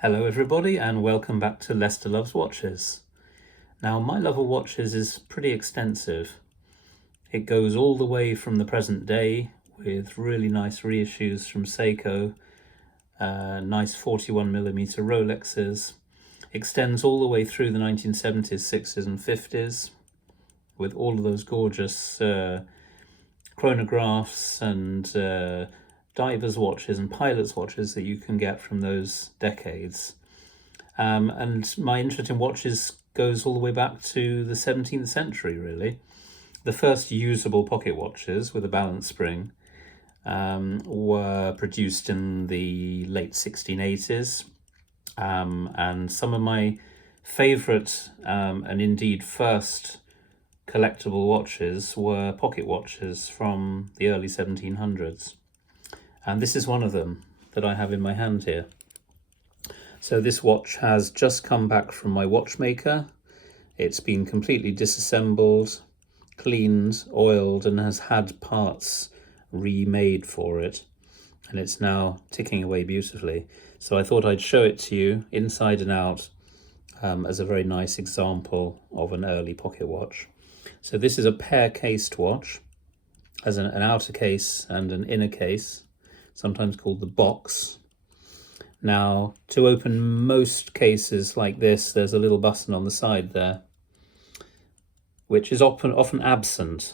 Hello everybody and welcome back to Lester Loves Watches. Now my love of watches is pretty extensive. It goes all the way from the present day with really nice reissues from Seiko, nice 41mm Rolexes, extends all the way through the 1970s, 60s and 50s with all of those gorgeous chronographs and divers watches and pilots watches that you can get from those decades. And my interest in watches goes all the way back to the 17th century, really. The first usable pocket watches with a balance spring were produced in the late 1680s. And some of my favourite and indeed first collectible watches were pocket watches from the early 1700s. And this is one of them that I have in my hand here. So this watch has just come back from my watchmaker. It's been completely disassembled, cleaned, oiled, and has had parts remade for it. And it's now ticking away beautifully. So I thought I'd show it to you inside and out as a very nice example of an early pocket watch. So this is a pair-cased watch, has an outer case and an inner case, sometimes called the box. Now, to open most cases like this, there's a little button on the side there, which is often absent,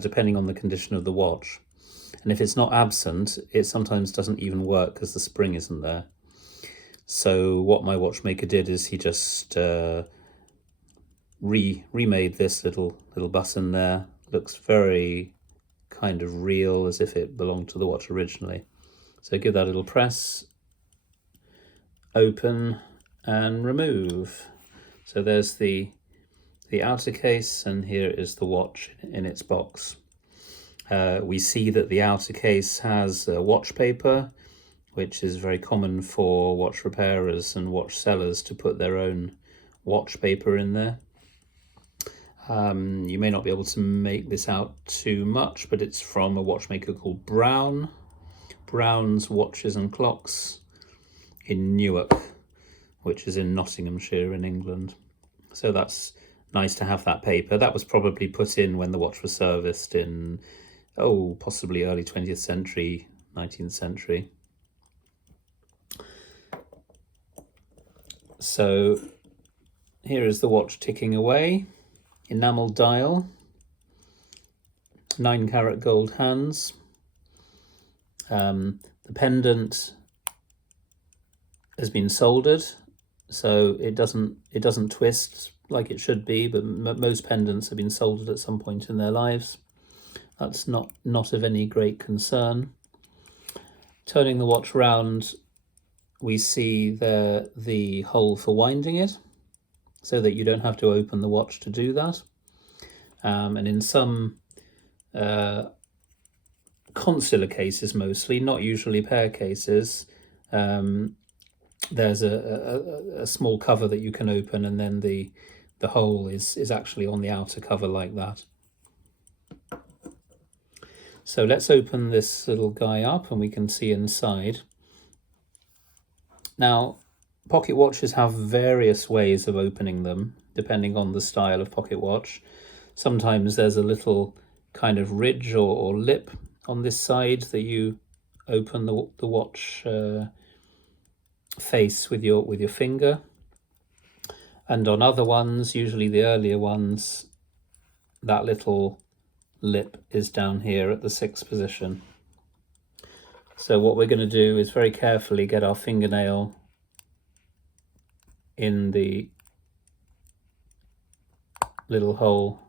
depending on the condition of the watch. And if it's not absent, it sometimes doesn't even work because the spring isn't there. So what my watchmaker did is he just remade this little button there. Looks very kind of real, as if it belonged to the watch originally. So give that a little press, open and remove. So there's the outer case, and here is the watch in its box. We see that the outer case has watch paper, which is very common for watch repairers and watch sellers to put their own watch paper in there. You may not be able to make this out too much, but it's from a watchmaker called Brown's Watches and Clocks in Newark, which is in Nottinghamshire in England. So that's nice to have that paper. That was probably put in when the watch was serviced in, possibly early 20th century, 19th century. So here is the watch ticking away. Enamel dial, 9-carat gold hands. The pendant has been soldered, so it doesn't twist like it should be, but most pendants have been soldered at some point in their lives. That's not of any great concern. Turning the watch round, we see the hole for winding it, so that you don't have to open the watch to do that. And in some consular cases, mostly, not usually pair cases, there's a small cover that you can open, and then the hole is actually on the outer cover like that. So let's open this little guy up and we can see inside. Now, pocket watches have various ways of opening them, depending on the style of pocket watch. Sometimes there's a little kind of ridge or lip on this side that you open the watch face with your finger. And on other ones, usually the earlier ones, that little lip is down here at the 6th position. So what we're going to do is very carefully get our fingernail in the little hole,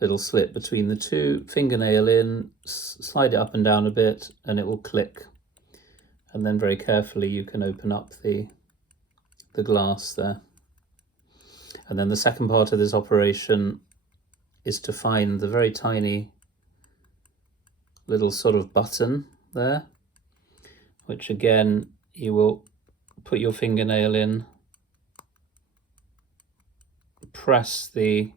little slit between the two, fingernail in, slide it up and down a bit, and it will click. And then very carefully you can open up the glass there. And then the second part of this operation is to find the very tiny little sort of button there, which again you will put your fingernail in, press the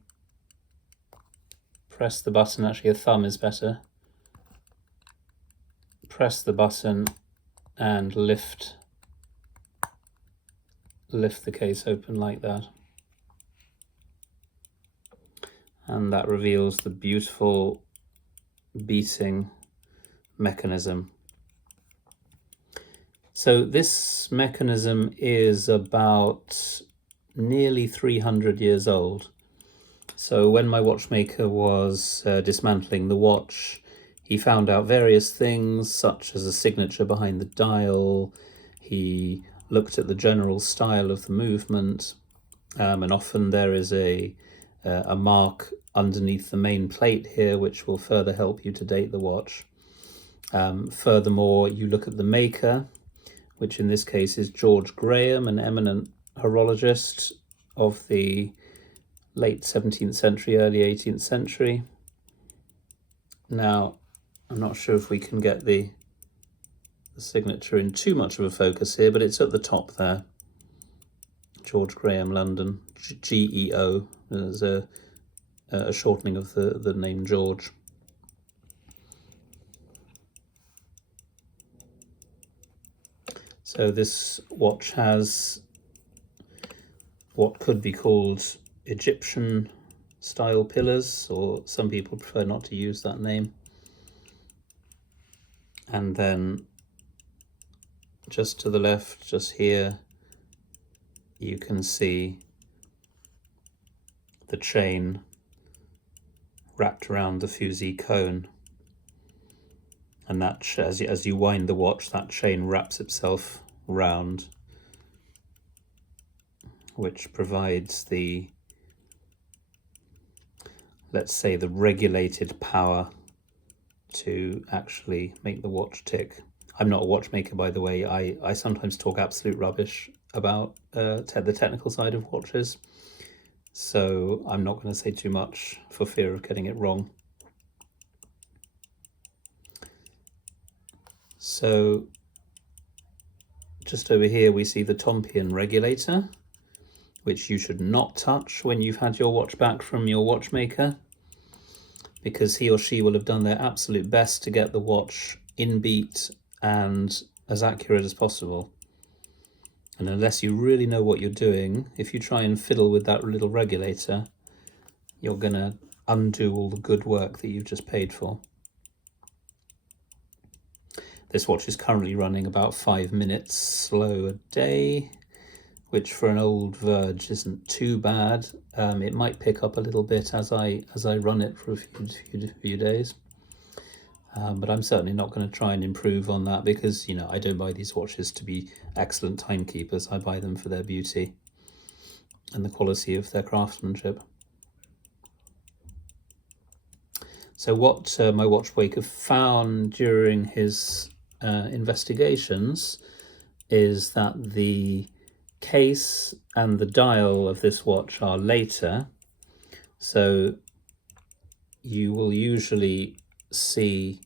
button, actually a thumb is better, press the button and lift lift the case open like that. And that reveals the beautiful beating mechanism. So this mechanism is about nearly 300 years old. So when my watchmaker was dismantling the watch, he found out various things, such as a signature behind the dial. He looked at the general style of the movement, and often there is a mark underneath the main plate here, which will further help you to date the watch. Furthermore, you look at the maker, which in this case is George Graham, an eminent horologist of the late 17th century, early 18th century. Now, I'm not sure if we can get the signature in too much of a focus here, but it's at the top there. George Graham, London, GEO, as a shortening of the name George. So this watch has what could be called Egyptian style pillars, or some people prefer not to use that name. And then just to the left, just here, you can see the chain wrapped around the fusee cone. And that, as you wind the watch, that chain wraps itself round, which provides the, let's say, the regulated power to actually make the watch tick. I'm not a watchmaker, by the way. I sometimes talk absolute rubbish about the technical side of watches, so I'm not going to say too much for fear of getting it wrong. So just over here we see the Tompion regulator, which you should not touch when you've had your watch back from your watchmaker, because he or she will have done their absolute best to get the watch in beat and as accurate as possible. And unless you really know what you're doing, if you try and fiddle with that little regulator, you're going to undo all the good work that you've just paid for. This watch is currently running about 5 minutes slow a day, which for an old Verge isn't too bad. It might pick up a little bit as I run it for a few days. But I'm certainly not going to try and improve on that, because, you know, I don't buy these watches to be excellent timekeepers. I buy them for their beauty and the quality of their craftsmanship. So what my watchmaker found during his investigations is that the case and the dial of this watch are later. So you will usually see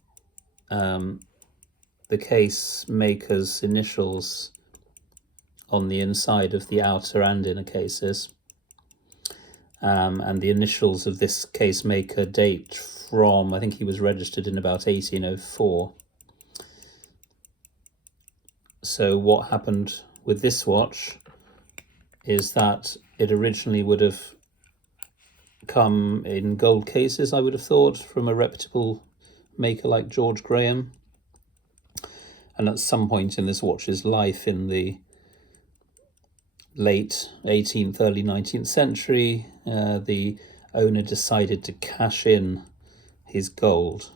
the case maker's initials on the inside of the outer and inner cases. And the initials of this case maker date from, I think he was registered in about 1804. So what happened with this watch is that it originally would have come in gold cases, I would have thought, from a reputable maker like George Graham. And at some point in this watch's life, in the late 18th, early 19th century, the owner decided to cash in his gold.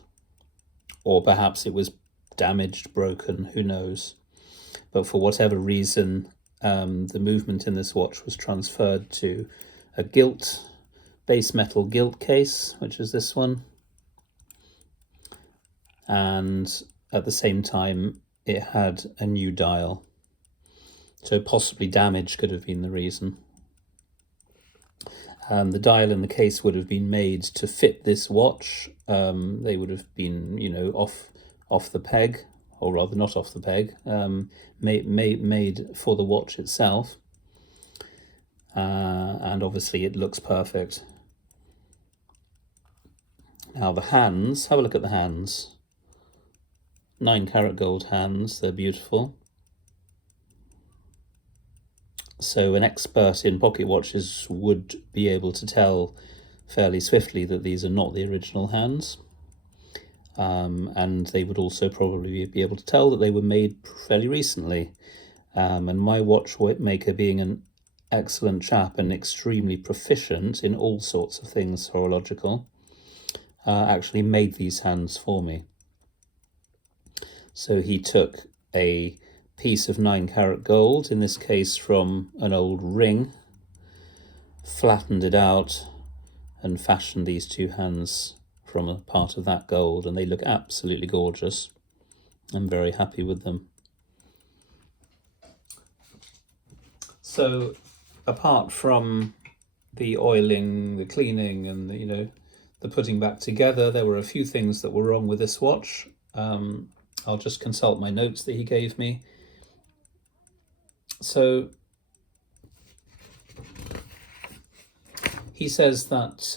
Or perhaps it was damaged, broken, who knows. But for whatever reason, the movement in this watch was transferred to a gilt, base metal gilt case, which is this one. And at the same time, it had a new dial. So possibly damage could have been the reason. The dial and the case would have been made to fit this watch. They would have been, you know, off the peg, or rather not off the peg, made for the watch itself. And obviously it looks perfect. Now the hands, have a look at the hands. 9 karat gold hands, they're beautiful. So an expert in pocket watches would be able to tell fairly swiftly that these are not the original hands. And they would also probably be able to tell that they were made fairly recently. And my watchmaker, being an excellent chap and extremely proficient in all sorts of things horological, actually made these hands for me. So he took a piece of 9-carat gold, in this case from an old ring, flattened it out and fashioned these two hands from a part of that gold, and they look absolutely gorgeous. I'm very happy with them. So apart from the oiling, the cleaning, and the putting back together, there were a few things that were wrong with this watch. I'll just consult my notes that he gave me. So he says that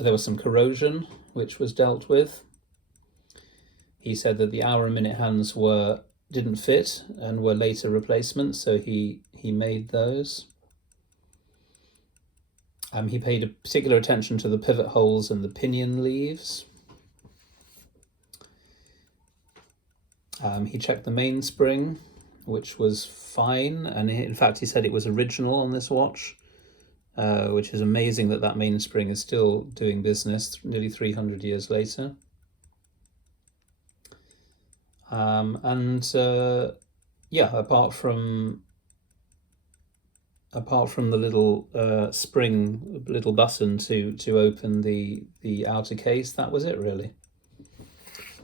there was some corrosion which was dealt with. He said that the hour and minute hands didn't fit and were later replacements, so he made those. He paid a particular attention to the pivot holes and the pinion leaves. He checked the mainspring, which was fine, and in fact he said it was original on this watch, which is amazing that mainspring is still doing business nearly 300 years later. Yeah, apart from the little spring, little button to open the outer case, that was it really.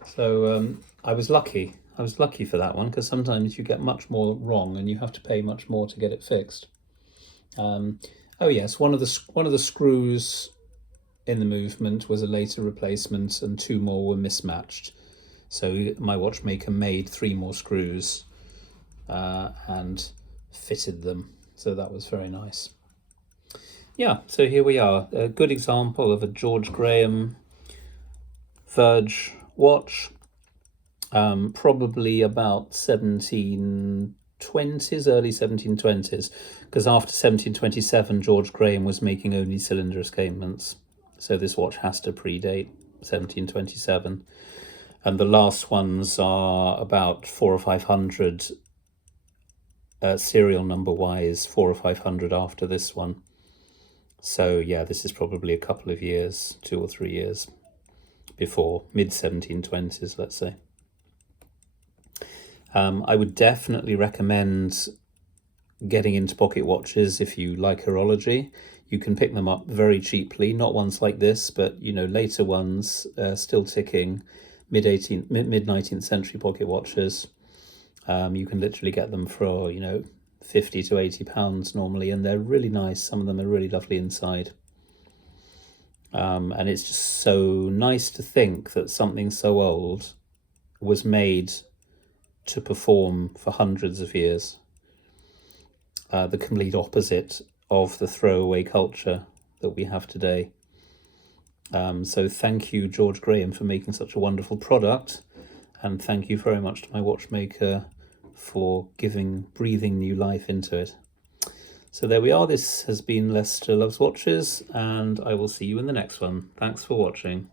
So I was lucky for that one, because sometimes you get much more wrong and you have to pay much more to get it fixed. Oh yes, one of the screws in the movement was a later replacement, and 2 more were mismatched. So my watchmaker made 3 more screws and fitted them. So that was very nice. Yeah, so here we are, a good example of a George Graham Verge watch, probably about 1720s, early 1720s, because after 1727 George Graham was making only cylinder escapements, so this watch has to predate 1727, and the last ones are about 400 or 500 serial number wise, 400 or 500 after this one. So yeah, this is probably a couple of years, 2 or 3 years before, mid 1720s, let's say. I would definitely recommend getting into pocket watches if you like horology. You can pick them up very cheaply, not ones like this, but later ones, still ticking, mid 19th century pocket watches. You can literally get them for 50 to 80 pounds normally, and they're really nice. Some of them are really lovely inside. And it's just so nice to think that something so old was made to perform for hundreds of years. The complete opposite of the throwaway culture that we have today. So thank you, George Graham, for making such a wonderful product, and thank you very much to my watchmaker for breathing new life into it. So there we are. This has been Lester Loves Watches, and I will see you in the next one. Thanks for watching.